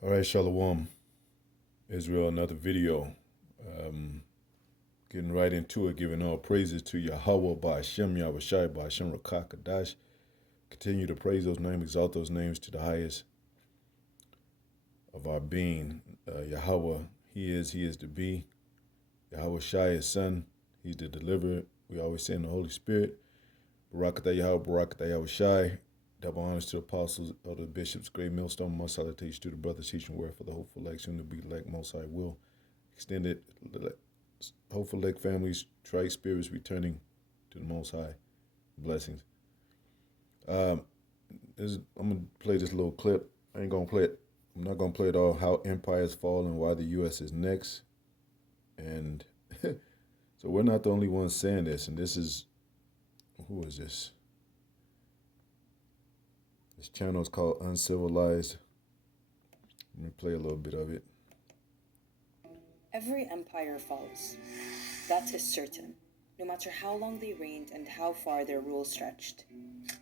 All right, Shalom, Israel, another video. Um, Getting right into it, giving all praises to Yahweh by Hashem, Yahushai by Hashem Rakakadash. Continue to praise those names, exalt those names to the highest of our being. Yahweh, He is to be. Yahweh Shai, His Son, He's the deliverer. We always say in the Holy Spirit. Barakatah Yahweh, Barakatah Yahweh Shai. Double honors to the apostles, elder bishops, great millstone, most salutations to the brothers teaching word for the hopeful elect, soon to be elect, most high will. Extended hopeful elect families, trite spirits returning to the most high. Blessings. I'm gonna play this little clip. I ain't gonna play it. I'm not gonna play it all. How empires fall and why the U.S. is next. And so we're not the only ones saying this. And this is, who is this? This channel is called Uncivilized. Let me play a little bit of it. Every empire falls. That is certain, no matter how long they reigned and how far their rule stretched.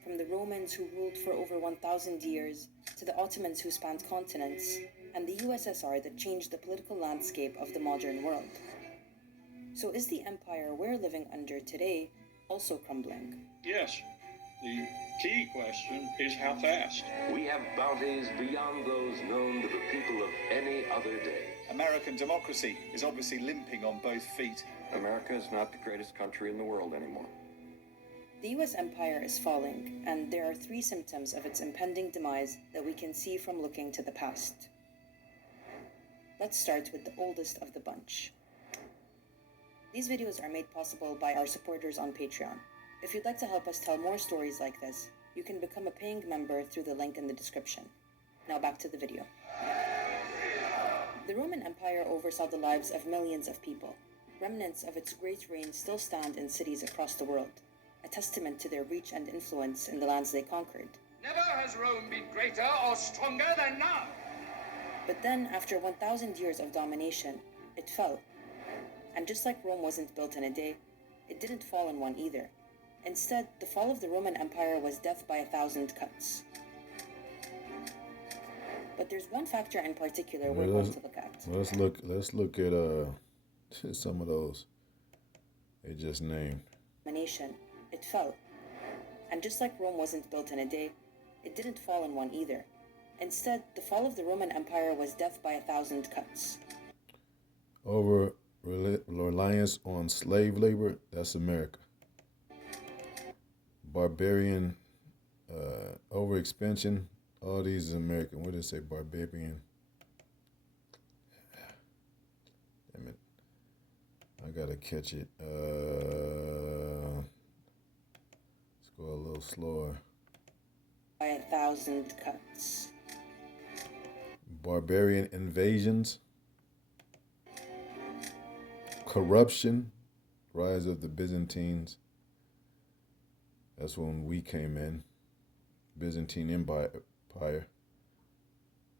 From the Romans, who ruled for over 1,000 years, to the Ottomans, who spanned continents, and the USSR that changed the political landscape of the modern world. So is the empire we're living under today also crumbling? Yes. The key question is how fast. We have bounties beyond those known to the people of any other day. American democracy is obviously limping on both feet. America is not the greatest country in the world anymore. The US empire is falling, and there are 3 symptoms of its impending demise that we can see from looking to the past. Let's start with the oldest of the bunch. These videos are made possible by our supporters on Patreon. If you'd like to help us tell more stories like this, you can become a paying member through the link in the description. Now back to the video. The Roman Empire oversaw the lives of millions of people. Remnants of its great reign still stand in cities across the world, a testament to their reach and influence in the lands they conquered. Never has Rome been greater or stronger than now. But then, after 1,000 years of domination, it fell. And just like Rome wasn't built in a day, it didn't fall in one either. Instead, the fall of the Roman Empire was death by 1,000 cuts. But there's one factor in particular we're going to look at. Let's look at some of those they just named. Domination. It fell. And just like Rome wasn't built in a day, it didn't fall in one either. Instead, the fall of the Roman Empire was death by 1,000 cuts. Over reliance on slave labor, that's America. Barbarian overexpansion, all these is American. What did it say? Barbarian. Damn it. I gotta catch it. Let's go a little slower. By 1,000 cuts. Barbarian invasions. Corruption. Rise of the Byzantines. That's when we came in. Byzantine Empire.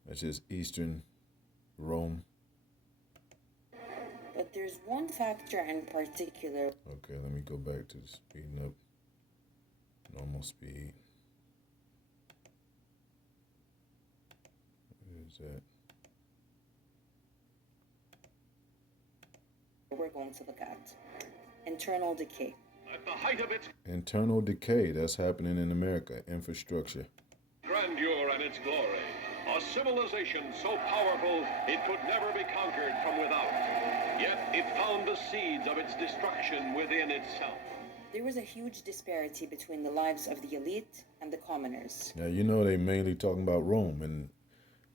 That's just Eastern Rome. But there's one factor in particular. Okay, let me go back to the speeding up. Normal speed. What is that? We're going to look at internal decay. At the height of its Internal decay, that's happening in America. Infrastructure. grandeur and its glory, a civilization so powerful it could never be conquered from without. Yet it found the seeds of its destruction within itself. There was a huge disparity between the lives of the elite and the commoners. Now, you know they mainly talking about Rome, and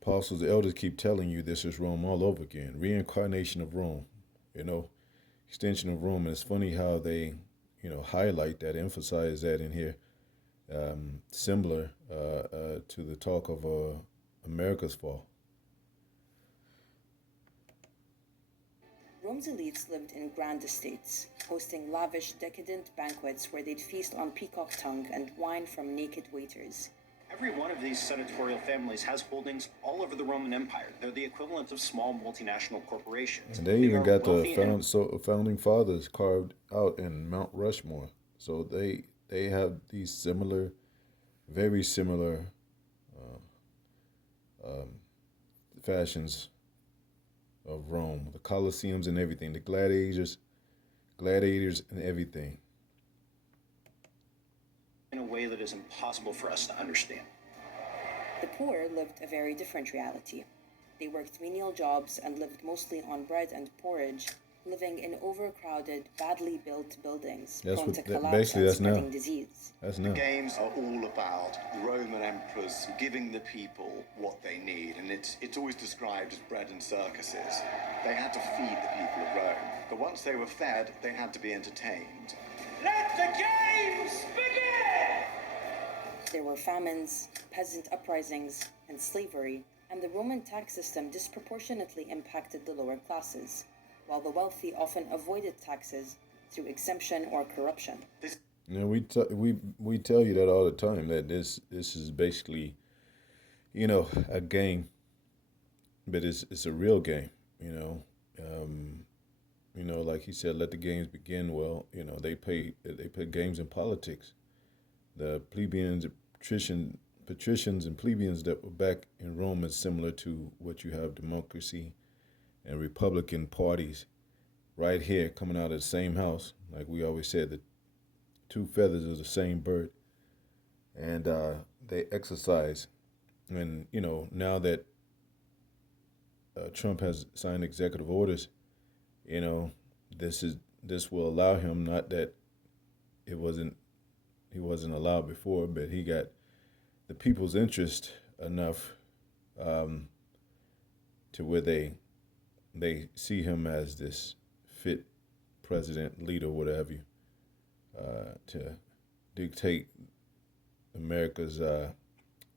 apostles, the elders keep telling you this is Rome all over again. Reincarnation of Rome, extension of Rome. And it's funny how they, highlight that, emphasize that in here, similar to the talk of America's fall. Rome's elites lived in grand estates, hosting lavish, decadent banquets where they'd feast on peacock tongue and wine from naked waiters. Every one of these senatorial families has holdings all over the Roman Empire. They're the equivalent of small multinational corporations. And they even got the wealthy founding fathers carved out in Mount Rushmore. So they have these very similar fashions of Rome, the Colosseums and everything, the gladiators and everything. In a way that is impossible for us to understand. The poor lived a very different reality. They worked menial jobs and lived mostly on bread and porridge, living in overcrowded, badly built buildings, That's prone what to that, collapse basically and that's now. spreading disease. That's now. Games are all about Roman emperors giving the people what they need, and it's always described as bread and circuses. They had to feed the people of Rome, but once they were fed, they had to be entertained. Let the games begin! There were famines, peasant uprisings, and slavery, and the Roman tax system disproportionately impacted the lower classes, while the wealthy often avoided taxes through exemption or corruption. We tell you that all the time, that this is basically, a game, but it's a real game. Like he said, let the games begin. Well, they put games in politics. The plebeians, patricians, and plebeians that were back in Rome is similar to what you have democracy and Republican parties right here coming out of the same house. Like we always said, the two feathers of the same bird. And they exercise. And, now that Trump has signed executive orders, this will allow him, not that he wasn't allowed before, but he got the people's interest enough to where they see him as this fit president, leader, whatever, to dictate America's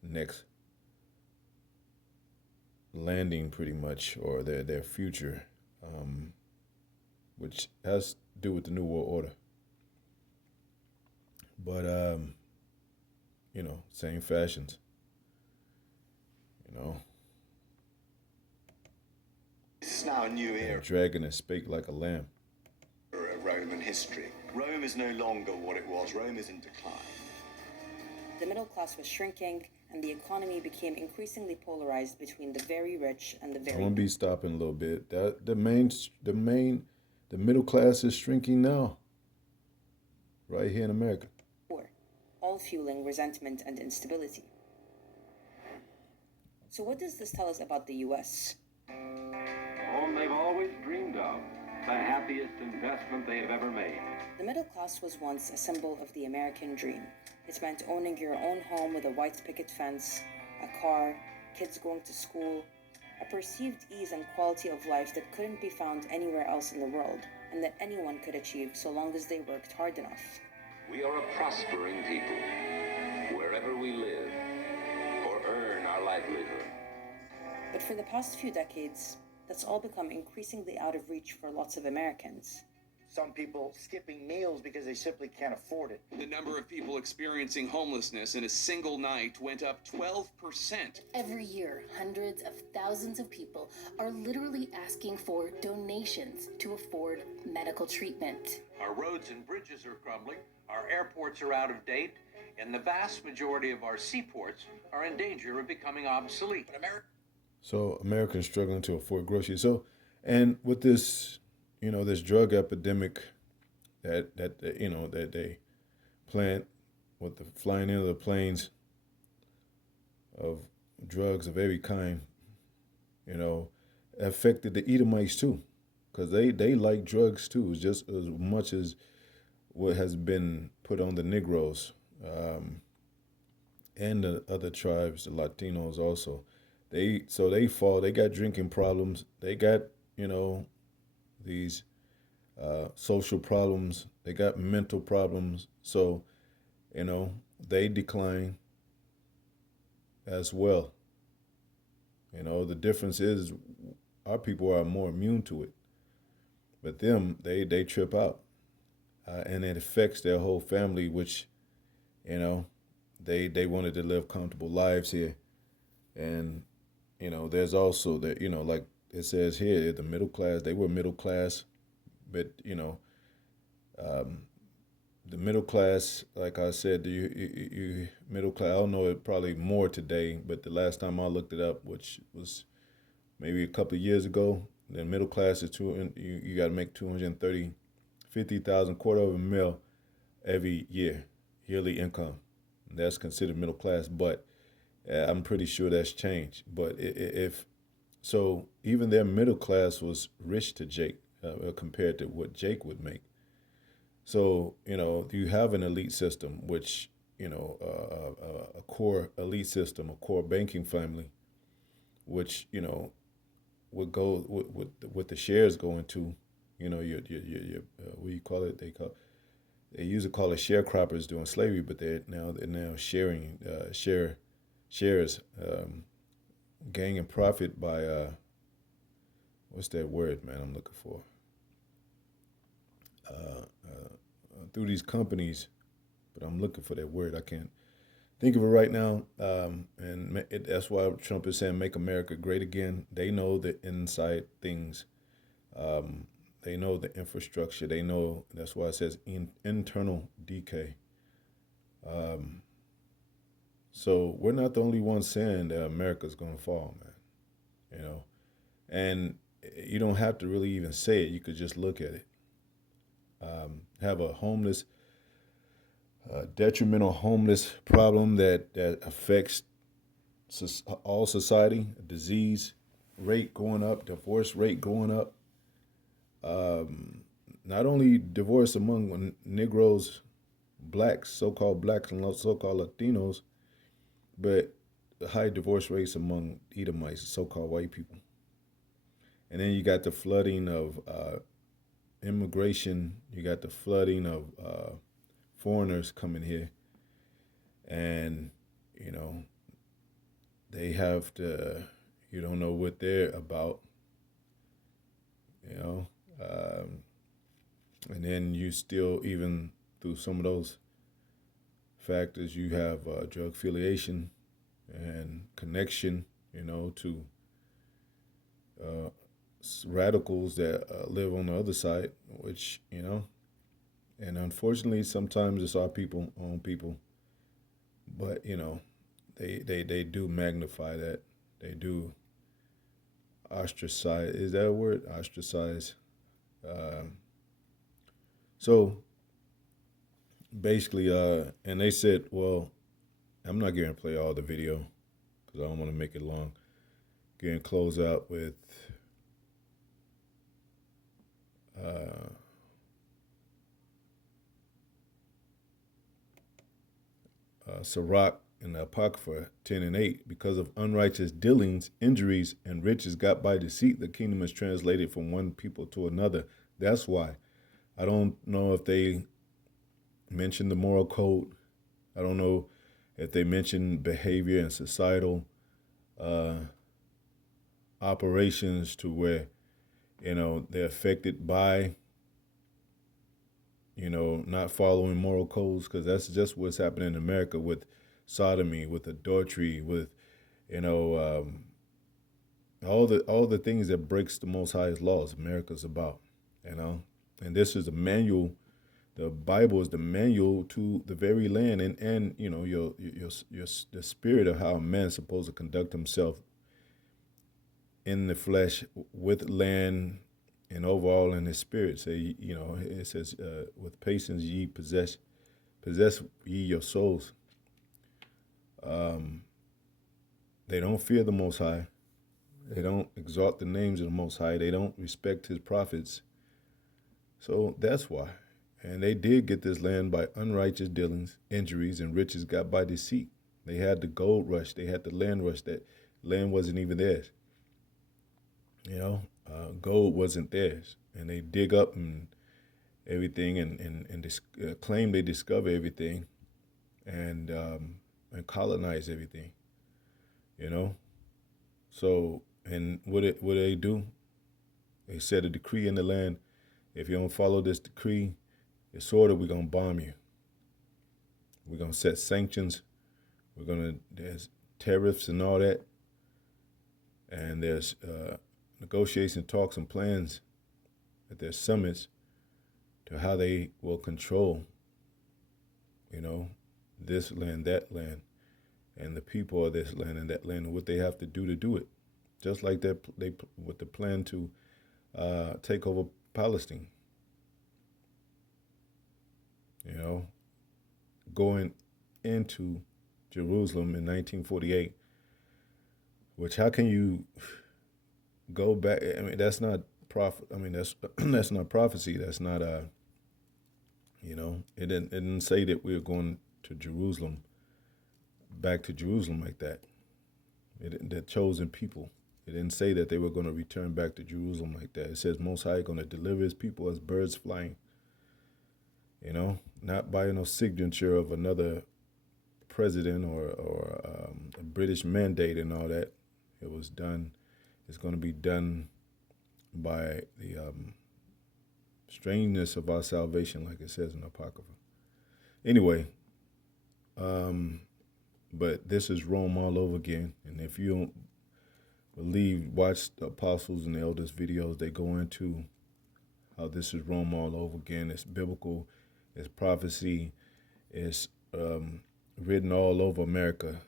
next landing, pretty much, or their future, which has to do with the New World Order. But same fashions. This is now a new era. A dragon that spake like a lamb. Of Roman history. Rome is no longer what it was. Rome is in decline. The middle class was shrinking, and the economy became increasingly polarized between the very rich and the very I'm gonna be stopping a little bit. The middle class is shrinking now. Right here in America. poor, all fueling resentment and instability. So what does this tell us about the US? Home they've always dreamed of. The happiest investment they have ever made. The middle class was once a symbol of the American dream. It meant owning your own home with a white picket fence, a car, kids going to school, a perceived ease and quality of life that couldn't be found anywhere else in the world, and that anyone could achieve so long as they worked hard enough. We are a prospering people, wherever we live, or earn our livelihood. But for the past few decades, that's all become increasingly out of reach for lots of Americans. Some people skipping meals because they simply can't afford it. The number of people experiencing homelessness in a single night went up 12%. Every year, hundreds of thousands of people are literally asking for donations to afford medical treatment. Our roads and bridges are crumbling, our airports are out of date, and the vast majority of our seaports are in danger of becoming obsolete. So Americans struggling to afford groceries. So, and with this, this drug epidemic that they plant with the flying into the planes of drugs of every kind, affected the Edomites too, because they like drugs too, just as much as what has been put on the Negroes and the other tribes, the Latinos also. They got drinking problems. They got, these social problems. They got mental problems. So, they decline as well. The difference is our people are more immune to it. But them, they trip out. And it affects their whole family, which, they wanted to live comfortable lives here. And, there's also that, like it says here, the middle class, they were middle class, but, the middle class, like I said, you middle class, I don't know, it probably more today, but the last time I looked it up, which was maybe a couple of years ago. The middle class is you got to make 50,000, quarter of a mil every year, yearly income. That's considered middle class, but I'm pretty sure that's changed. But if so, even their middle class was rich to Jake compared to what Jake would make. So you have an elite system, which a core elite system, a core banking family, which would go with the shares going to, your what do you call it? They used to call it sharecroppers during slavery, but they're now sharing shares, gaining profit by what's that word, man? I'm looking for through these companies, but I'm looking for that word. I can't think of it right now. And that's why Trump is saying "Make America Great Again." They know the inside things. They know the infrastructure. They know, that's why it says internal decay. So we're not the only ones saying that America's going to fall, man. And you don't have to really even say it. You could just look at it. Have a detrimental homeless problem that affects all society, disease rate going up, divorce rate going up. Not only divorce among Negroes, blacks, so-called blacks and so-called Latinos, but high divorce rates among Edomites, so-called white people. And then you got the flooding of immigration. You got the flooding of foreigners coming here. And, they have to, you don't know what they're about, and then you still, even through some of those factors, you have drug affiliation and connection, to radicals that live on the other side, which, and unfortunately, sometimes it's our people, own people, but, they do magnify that. They do ostracize. Is that a word? Ostracize. So basically, and they said, well, I'm not going to play all the video because I don't want to make it long. Going to close out with Sirach in the Apocrypha 10:8. Because of unrighteous dealings, injuries, and riches got by deceit, the kingdom is translated from one people to another. That's why. I don't know if they mention the moral code. I don't know if they mention behavior and societal operations to where, they're affected by, not following moral codes, because that's just what's happening in America with sodomy, with adultery, with, all the things that breaks the Most High's laws. America's about, and this is a manual. The Bible is the manual to the very land, and the spirit of how a man's supposed to conduct himself in the flesh with land and overall in his spirit. Say, it says, with patience ye possess ye your souls. They don't fear the Most High. They don't exalt the names of the Most High. They don't respect his prophets. So that's why. And they did get this land by unrighteous dealings, injuries, and riches got by deceit. They had the gold rush. They had the land rush. That land wasn't even theirs. Gold wasn't theirs. And they dig up and everything and claim they discover everything and colonize everything. So, and what they do? They set a decree in the land. If you don't follow this decree, it's order, we're going to bomb you. We're going to set sanctions. There's tariffs and all that. And there's negotiation talks and plans at their summits to how they will control, this land, that land, and the people of this land and that land, and what they have to do it. just like that they with the plan to take over Palestine. You know, going into Jerusalem in 1948. Which, how can you go back? I mean, that's not prophet. I mean, that's that's not prophecy. That's not you know, it didn't say that we were going to Jerusalem, back to Jerusalem like that. The chosen people. It didn't say that they were going to return back to Jerusalem like that. It says Most High going to deliver his people as birds flying. You know, not by no signature of another president or a British mandate and all that. It was done. It's going to be done by the strangeness of our salvation, like it says in the Apocrypha. Anyway, but this is Rome all over again. And if you don't believe, watch the Apostles and the Elders videos. They go into how this is Rome all over again. It's biblical. It's prophecy. It's written all over America,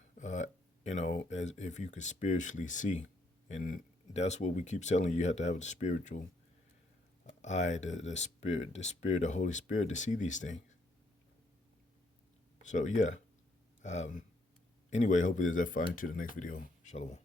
you know, as if you could spiritually see. And that's what we keep telling you. You have to have the spiritual eye, the spirit, the Holy Spirit to see these things. So, yeah. Anyway, hopefully that's fine to the next video. Shalom.